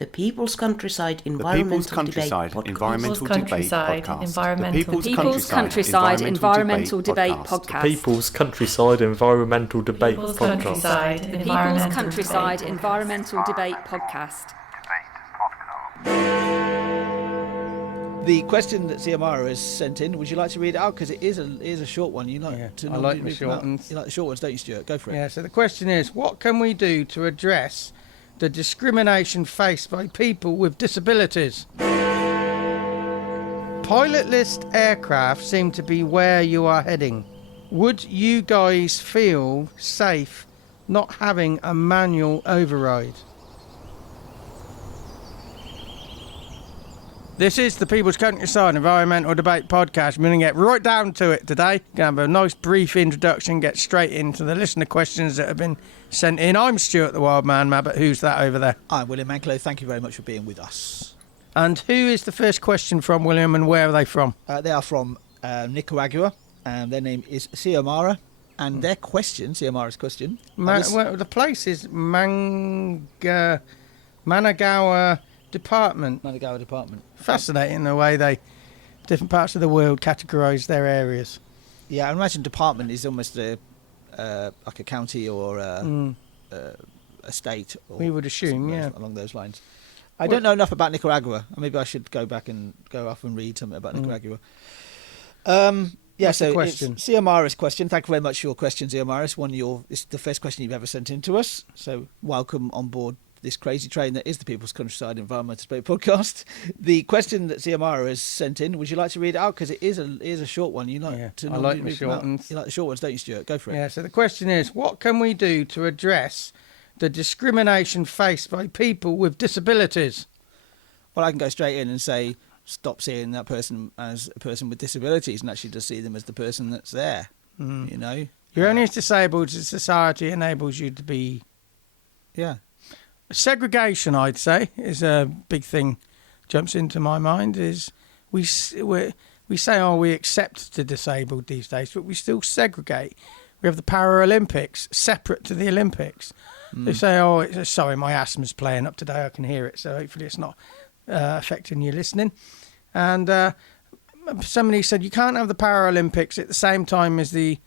The People's Countryside The People's Environmental Countryside Debate Environmental Podcast. Debate Podcast. People's Countryside Environmental Debate Podcast. People's Countryside Environmental Debate Podcast. People's Countryside Environmental Debate Podcast. The question that Xiomara has sent in, would you like to read it out? Because it is a short one. I like the short ones. You like the short ones, don't you, Stuart? Go for it. Yeah, so the question is, what can we do to address the discrimination faced by people with disabilities? Pilotless aircraft seem to be where you are heading. Would you guys feel safe not having a manual override? This is the People's Countryside Environmental Debate Podcast. I'm going to get right down to it today. Going to have a nice brief introduction, get straight into the listener questions that have been sent in. I'm Stuart the Wild Man Mabbott. Who's that over there? I'm William Manklow. Thank you very much for being with us. And who is the first question from, William, and where are they from? They are from Nicaragua, and their name is Xiomara. And their question, Xiomara's question... well, the place is Managua Department. Managua Department. Fascinating the way different parts of the world categorise their areas. Yeah, I imagine department is almost like a county or a state. Or we would assume, yeah. Along those lines. I don't know enough about Nicaragua. Maybe I should go back and go off and read something about Nicaragua. Yeah, so question? It's Xiomara's question. Thank you very much for your question, Xiomara. It's the first question you've ever sent in to us. So welcome on board this crazy train that is the People's Countryside Environmental Debate Podcast. The question that Xiomara has sent in, would you like to read it out? Because it is a short one. I like the short ones. You like the short ones, don't you, Stuart? Go for it. Yeah, so the question is, what can we do to address the discrimination faced by people with disabilities? Well, I can go straight in and say, stop seeing that person as a person with disabilities and actually just see them as the person that's there, you know? You're only as disabled as society enables you to be. Yeah. Segregation, I'd say, is a big thing. Jumps into my mind is we say, we accept the disabled these days, but we still segregate. We have the Paralympics separate to the Olympics. They say, sorry, my asthma's playing up today. I can hear it, so hopefully it's not affecting you listening. And somebody said you can't have the Paralympics at the same time as the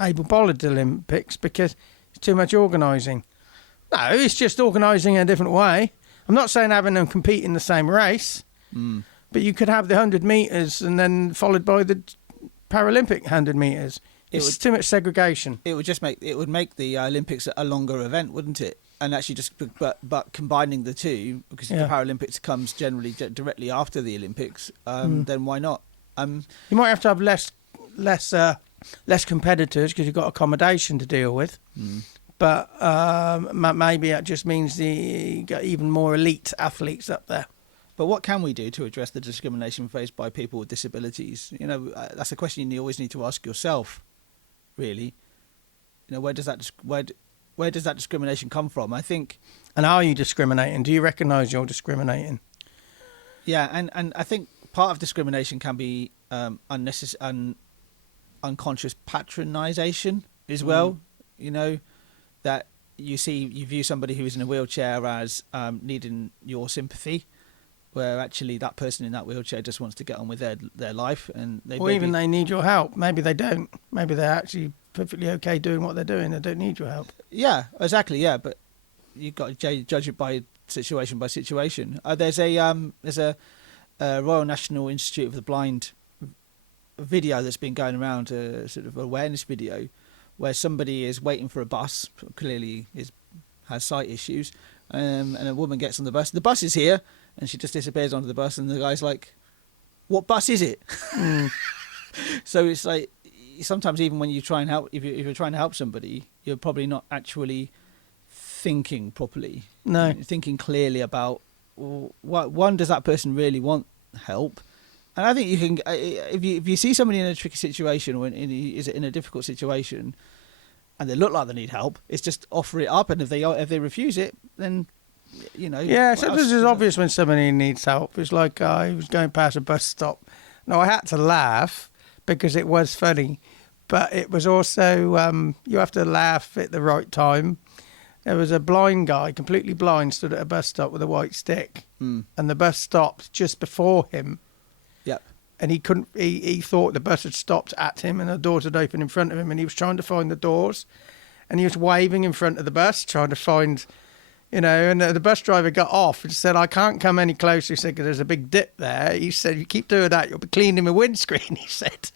able-bodied Olympics because it's too much organising. No, it's just organising in a different way. I'm not saying having them compete in the same race, but you could have the 100 metres and then followed by the Paralympic 100 metres. It's too much segregation. It would make the Olympics a longer event, wouldn't it? And actually but combining the two, because the Paralympics comes generally directly after the Olympics, then why not? You might have to have less competitors because you've got accommodation to deal with. But maybe that just means you got even more elite athletes up there. But what can we do to address the discrimination faced by people with disabilities? You know, that's a question you always need to ask yourself, really. You know, where does that discrimination come from? I think. And are you discriminating? Do you recognise you're discriminating? Yeah, and I think part of discrimination can be unconscious patronisation as well. You know, that you view somebody who is in a wheelchair as needing your sympathy, where actually that person in that wheelchair just wants to get on with their life, and they need your help. Maybe they don't. Maybe they're actually perfectly okay doing what they're doing. They don't need your help. Yeah, exactly. Yeah, but you've got to judge it by situation by situation. There's a Royal National Institute of the Blind video that's been going around, a sort of awareness video, where somebody is waiting for a bus, clearly has sight issues, and a woman gets on the bus. The bus is here, and she just disappears onto the bus, and the guy's like, "What bus is it?" So it's like sometimes even when you try and help, if you're trying to help somebody, you're probably not actually thinking properly. No, you're thinking clearly about what does that person really want help. And I think you can, if you see somebody in a tricky situation or is in a difficult situation, and they look like they need help, it's just offer it up. And if they refuse it, then you know. Yeah, sometimes it's obvious when somebody needs help. It's like I was going past a bus stop. No, I had to laugh because it was funny, but it was also you have to laugh at the right time. there was a blind guy, completely blind, stood at a bus stop with a white stick, and the bus stopped just before him. Yep. And he couldn't. He thought the bus had stopped at him, and the doors had opened in front of him, and he was trying to find the doors, and he was waving in front of the bus, trying to find, and the bus driver got off and said, "I can't come any closer." He said, "Because there's a big dip there." He said, "You keep doing that, you'll be cleaning my windscreen." He said.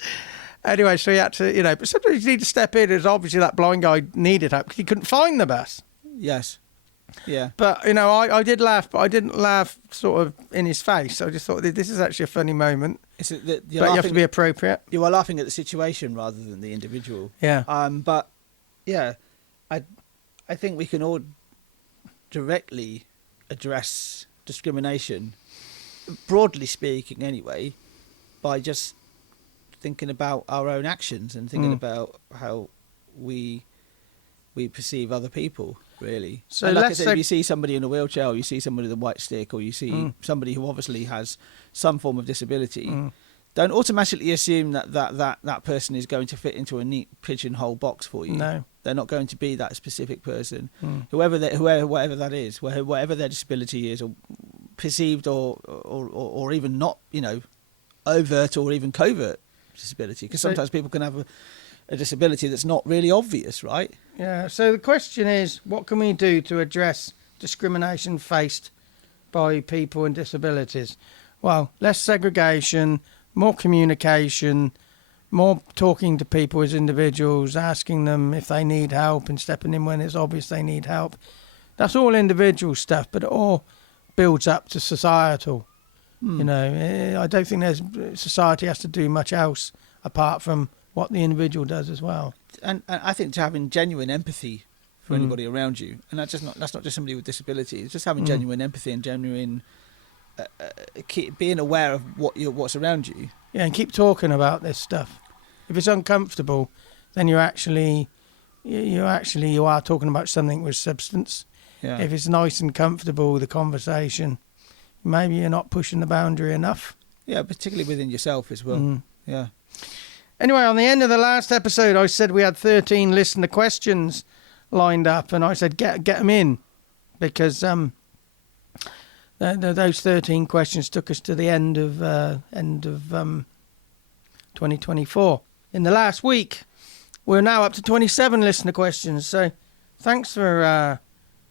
Anyway, so he had to, but sometimes you need to step in. As obviously that blind guy needed help because he couldn't find the bus. Yes. Yeah. But, I did laugh, but I didn't laugh sort of in his face. I just thought, this is actually a funny moment. But you have to be appropriate. You are laughing at the situation rather than the individual. Yeah. But, yeah, I think we can all directly address discrimination, broadly speaking anyway, by just thinking about our own actions and thinking about how we perceive other people, really. So like I said, if you see somebody in a wheelchair, or you see somebody with a white stick, or you see somebody who obviously has some form of disability, don't automatically assume that person is going to fit into a neat pigeonhole box for you. No. They're not going to be that specific person. Whatever that is, whatever their disability is, or perceived or even not, overt or even covert disability, because sometimes people can have a disability that's not really obvious, right? Yeah, so the question is, what can we do to address discrimination faced by people with disabilities? Well, less segregation, more communication, more talking to people as individuals, asking them if they need help and stepping in when it's obvious they need help. That's all individual stuff, but it all builds up to societal. I don't think society has to do much else apart from what the individual does as well. And I think having genuine empathy for anybody around you, and that's not just somebody with disability. It's just having genuine empathy and genuine being aware of what's around you. Yeah, and keep talking about this stuff. If it's uncomfortable, then you are talking about something with substance. Yeah. If it's nice and comfortable, the conversation, maybe you're not pushing the boundary enough. Yeah, particularly within yourself as well. Yeah. Anyway, on the end of the last episode, I said we had 13 listener questions lined up, and I said get them in, because those 13 questions took us to the end of 2024. In the last week, we're now up to 27 listener questions. So, thanks for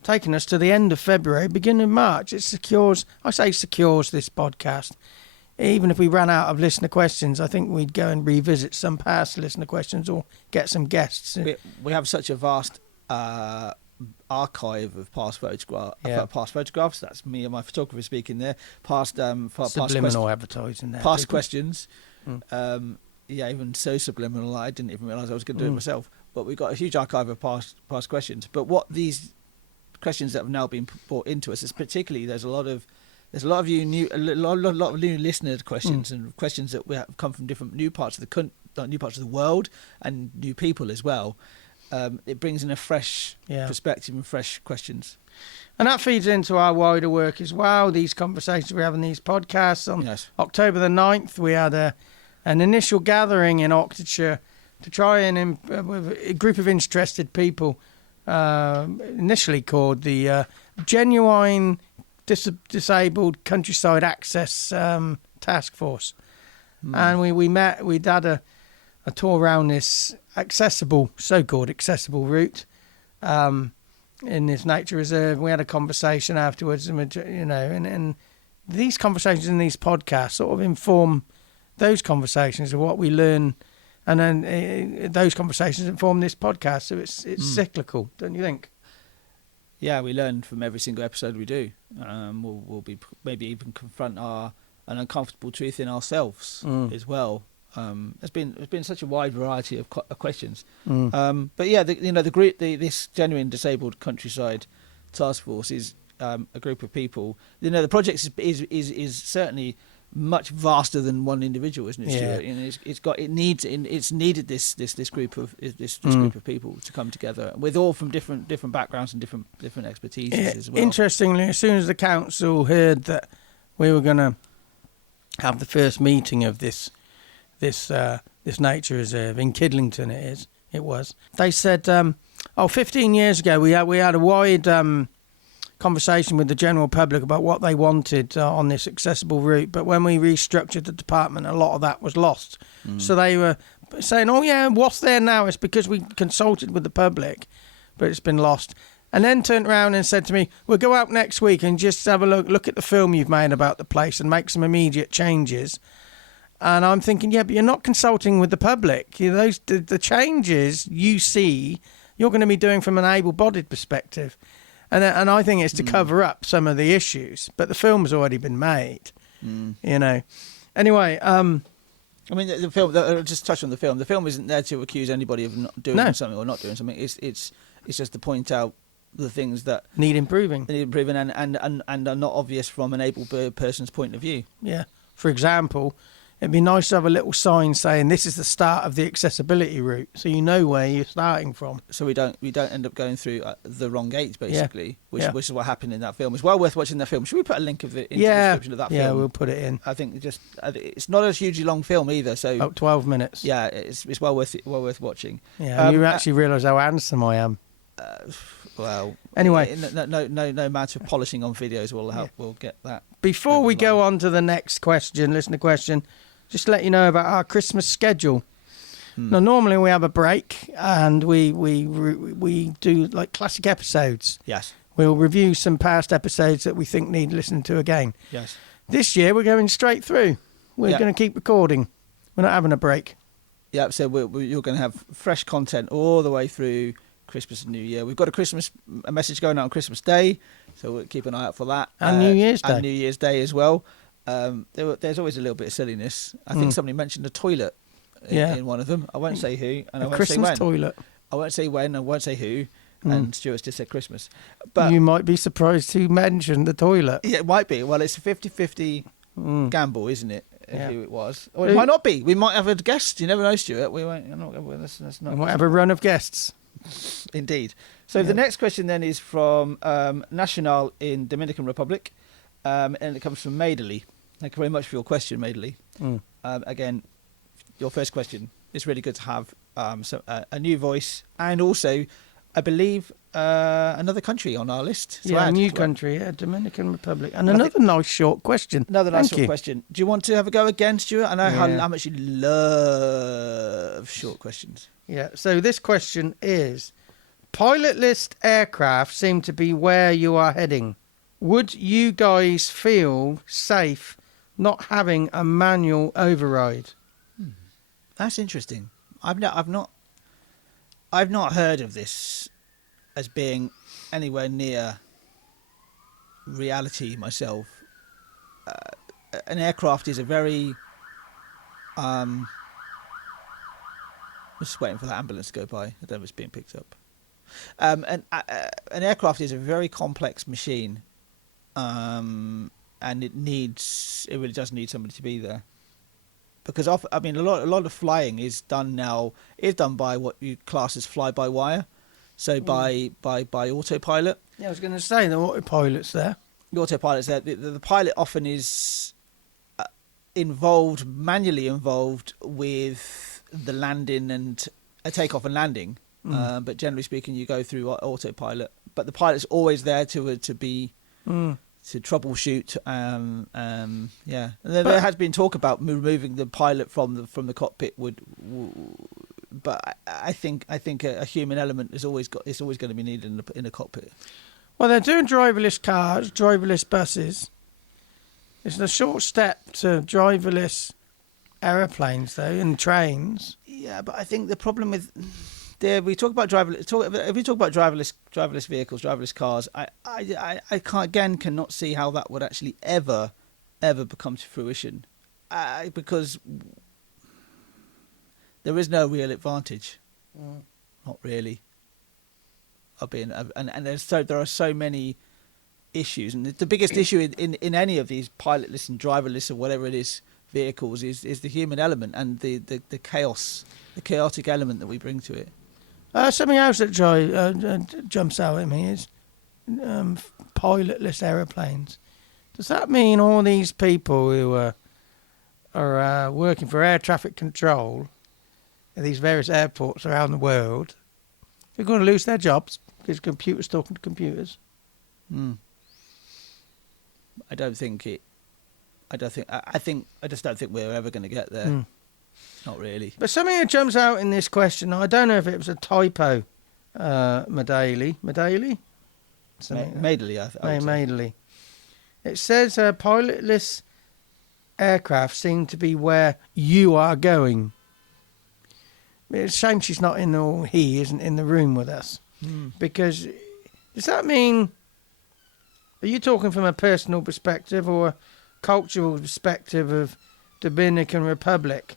taking us to the end of February, beginning of March. It secures this podcast. Even if we ran out of listener questions, I think we'd go and revisit some past listener questions or get some guests. We have such a vast archive of past photographs. That's me and my photographer speaking there. Subliminal advertising there. Past questions. Even so subliminal, I didn't even realise I was going to do it myself. But we've got a huge archive of past questions. But what these questions that have now been brought into us is particularly there's a lot of new listener questions and questions that we have come from new parts of the world and new people as well. It brings in a fresh perspective and fresh questions. And that feeds into our wider work as well, these conversations we have in these podcasts. On October the 9th, we had an initial gathering in Oxfordshire to try and with a group of interested people, initially called the Genuine Disabled Countryside Access Task Force. And we'd had a tour around this so-called accessible route in this nature reserve. We had a conversation afterwards, and these conversations in these podcasts sort of inform those conversations of what we learn, and then those conversations inform this podcast. So it's cyclical, don't you think? Yeah, we learn from every single episode we do. We'll be maybe even confront an uncomfortable truth in ourselves as well. There's been such a wide variety of questions. But yeah, the group, this Genuine Disabled Countryside Task Force is a group of people. The project is certainly much vaster than one individual, isn't it, Stuart? It's needed this group of people to come together, with all from different backgrounds and different expertise as well. Interestingly, as soon as the council heard that we were going to have the first meeting of this nature reserve in Kidlington, they said, 15 years ago, we had a wide conversation with the general public about what they wanted on this accessible route. But when we restructured the department, a lot of that was lost. So they were saying, oh, yeah, what's there now? It's because we consulted with the public, but it's been lost. And then turned around and said to me, we'll go out next week and just have a look at the film you've made about the place and make some immediate changes. And I'm thinking, yeah, but you're not consulting with the public. You know, the changes you see, you're going to be doing from an able-bodied perspective. And I think it's to cover up some of the issues. But the film has already been made, you know. Anyway, I mean, the film. Just touch on the film. The film isn't there to accuse anybody of not doing something or not doing something. It's just to point out the things that need improving and are not obvious from an able person's point of view. Yeah. For example, it'd be nice to have a little sign saying this is the start of the accessibility route, so you know where you're starting from. So we don't end up going through the wrong gates, basically, which is what happened in that film. It's well worth watching that film. Should we put a link of it in the description of that film? Yeah, we'll put it in. I think it's not a hugely long film either, so 12 minutes. Yeah, it's well worth watching. Yeah, you actually realise how handsome I am. Well, anyway, no amount of polishing on videos will help. We'll get that. Before we go on to the next question, listener question, just to let you know about our Christmas schedule. Now, normally we have a break and we do like classic episodes. Yes. We'll review some past episodes that we think need listening to again. Yes. This year we're going straight through. We're going to keep recording. We're not having a break. Yeah, so you're going to have fresh content all the way through Christmas and New Year. We've got a message going out on Christmas Day, so we'll keep an eye out for that. And New Year's Day. And New Year's Day as well. There's always a little bit of silliness. I think somebody mentioned a toilet in one of them. I won't say who, and I won't say when. Christmas toilet. I won't say when, I won't say who, and Stuart's just said Christmas. But you might be surprised who mentioned the toilet. Yeah, it might be. Well, it's a 50-50 gamble, isn't it? Who it was. Or it Who? might not be. We might have a guest. You never know, Stuart. We won't. That's not. We might have a run of guests. Indeed. So the next question then is from Nacional in Dominican Republic, and it comes from Maidali. Thank you very much for your question, Maidali. Again, your first question. It's really good to have a new voice, and also, I believe, another country on our list. A new country, Dominican Republic. And another nice short question. Another nice short question. Do you want to have a go again, Stuart? I know how much you love short questions. Yeah, so this question is, pilotless aircraft seem to be where you are heading. Would you guys feel safe not having a manual override? That's interesting. I've not heard of this as being anywhere near reality myself. An aircraft is a very I'm just waiting for that ambulance to go by. I don't know if it's being picked up. An aircraft is a very complex machine, and it really does need somebody to be there. Because a lot of flying is done by what you class as fly-by-wire, so by autopilot. Yeah, I was going to say the autopilot's there. The autopilot's there. The pilot often is manually involved with the landing and a takeoff and landing, but generally speaking, you go through autopilot. But the pilot's always there to troubleshoot. And there has been talk about removing the pilot from the cockpit. But I think a human element is always going to be needed in a cockpit. Well, they're doing driverless cars, driverless buses. It's a short step to driverless aeroplanes, though, and trains. Yeah, but I think the problem with we talk about driverless. If we talk about driverless vehicles, driverless cars, I cannot see how that would actually ever become to fruition, because there is no real advantage, not really. And there are so many issues, and the biggest issue in any of these pilotless and driverless or whatever it is vehicles is the human element and the chaotic element that we bring to it. Something else that jumps out at me is pilotless aeroplanes. Does that mean all these people who are working for air traffic control at these various airports around the world They're going to lose their jobs because computers talking to computers. I just don't think we're ever going to get there. Not really. But something that jumps out in this question, I don't know if it was a typo, Maidali? Maidali, Maidali. It says pilotless aircraft seem to be where you are going. It's a shame she's not in, or he isn't in the room with us. Because does that mean, are you talking from a personal perspective or a cultural perspective of Dominican Republic?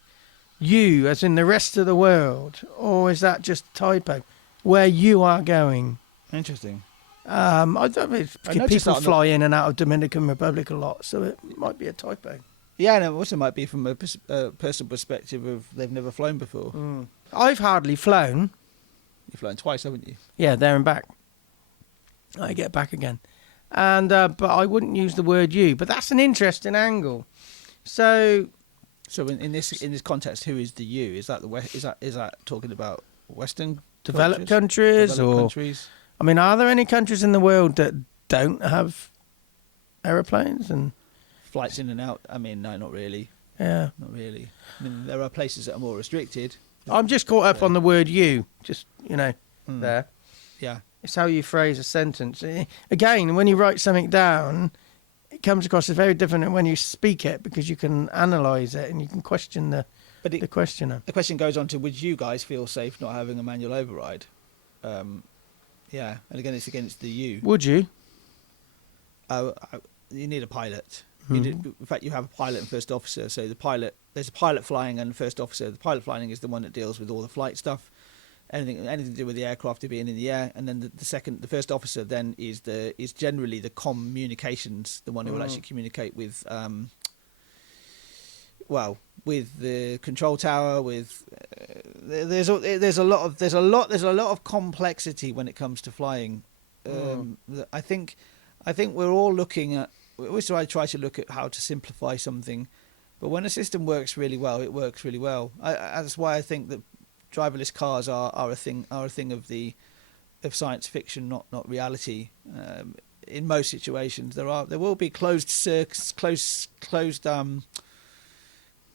You, as in the rest of the world, or is that just a typo? Where you are going. Interesting. I don't know. People fly in and out of Dominican Republic a lot, so it might be a typo. Yeah, and it also might be from a personal perspective of they've never flown before. I've hardly flown. You've flown twice, haven't you? Yeah, there and back. I get back again, and but I wouldn't use the word you. But that's an interesting angle. So in this context, who is the you? Is that is that talking about Western developed countries countries? I mean, are there any countries in the world that don't have aeroplanes and flights in and out? I mean, no, not really. Yeah, not really. I mean, there are places that are more restricted. I'm just caught up on the word you. Just there. Yeah, it's how you phrase a sentence. Again, when you write something down, it comes across as very different than when you speak it, because you can analyse it and you can question the questioner. The question goes on to: would you guys feel safe not having a manual override? Yeah, and again, it's the you. Would you? You need a pilot. In fact, you have a pilot and first officer. So there's a pilot flying and first officer. The pilot flying is the one that deals with all the flight stuff, anything to do with the aircraft being in the air. And then the first officer then is generally the communications, the one who will actually communicate with with the control tower. There's a lot of complexity when it comes to flying. I think we're all looking at. We always try to look at how to simplify something, but when a system works really well, it works really well. That's why I think that driverless cars are a thing of science fiction, not reality. In most situations, there will be closed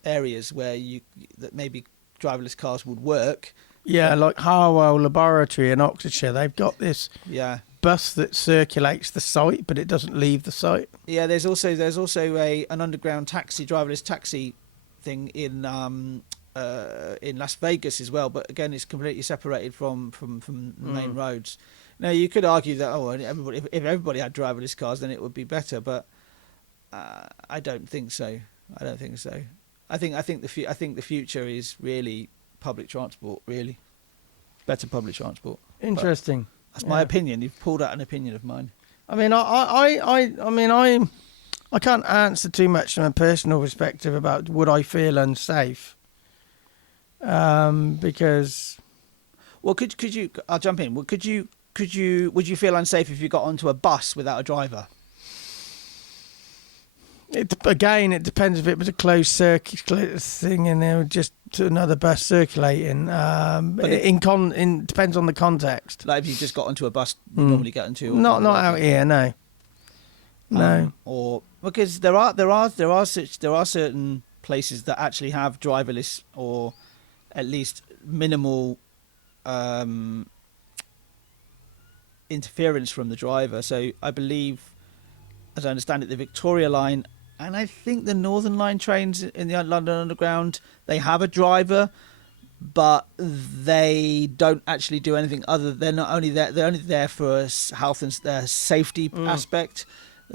areas where that maybe driverless cars would work. Yeah, like Harwell Laboratory in Oxfordshire, they've got this bus that circulates the site, but it doesn't leave the site. Yeah, there's also an underground driverless taxi thing in Las Vegas as well, but again, it's completely separated from the main roads. Now, you could argue that if everybody had driverless cars, then it would be better, but I don't think so. I think the future is really public transport, really better public transport. Interesting. But that's my opinion. You've pulled out an opinion of mine. I mean, I can't answer too much from a personal perspective about would I feel unsafe, because. Well, could you? I'll jump in. Well, would you feel unsafe if you got onto a bus without a driver? It depends if it was a closed circuit thing and there was just another bus circulating. But it depends on the context. Like if you just got onto a bus you normally get into. Not out here, no. No. Or because there are certain places that actually have driverless or at least minimal interference from the driver. So I believe, as I understand it, the Victoria Line and I think the Northern Line trains in the London Underground, they have a driver, but they don't actually do anything other. They're only there for a health and safety aspect.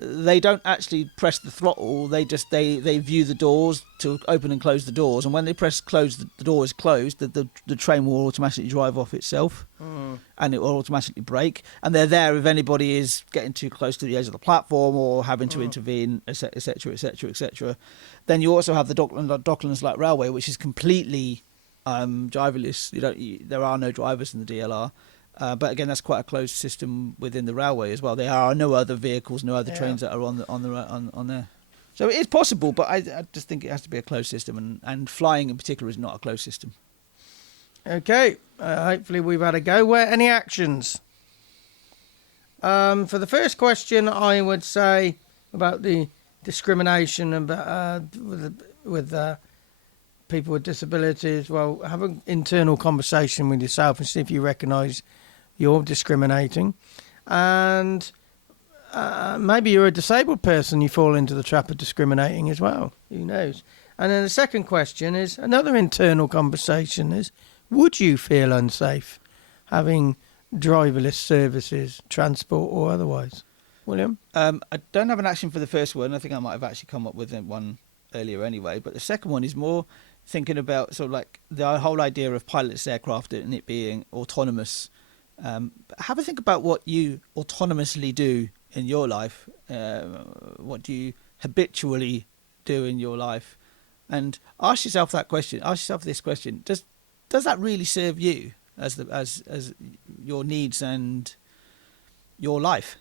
They don't actually press the throttle. They view the doors to open and close the doors, and when they press close, the door is closed. The train will automatically drive off itself, and it will automatically brake. And they're there if anybody is getting too close to the edge of the platform or having to intervene, etc., etc., etc. Then you also have the Docklands Light Railway, which is completely driverless. There are no drivers in the DLR. But again, that's quite a closed system within the railway as well. There are no other vehicles, no other trains that are on there. So it is possible, but I just think it has to be a closed system, and flying in particular is not a closed system. Okay. Hopefully we've had a go. Any actions? For the first question, I would say about the discrimination about with people with disabilities. Well, have an internal conversation with yourself and see if you recognise you're discriminating, and maybe you're a disabled person. You fall into the trap of discriminating as well. Who knows? And then the second question is another internal conversation: is would you feel unsafe having driverless services, transport or otherwise? William? I don't have an action for the first one. I think I might have actually come up with one earlier anyway. But the second one is more thinking about sort of like the whole idea of pilotless aircraft and it being autonomous. Have a think about what you autonomously do in your life. What do you habitually do in your life? And ask yourself that question. Ask yourself this question: Does that really serve you as your needs and your life?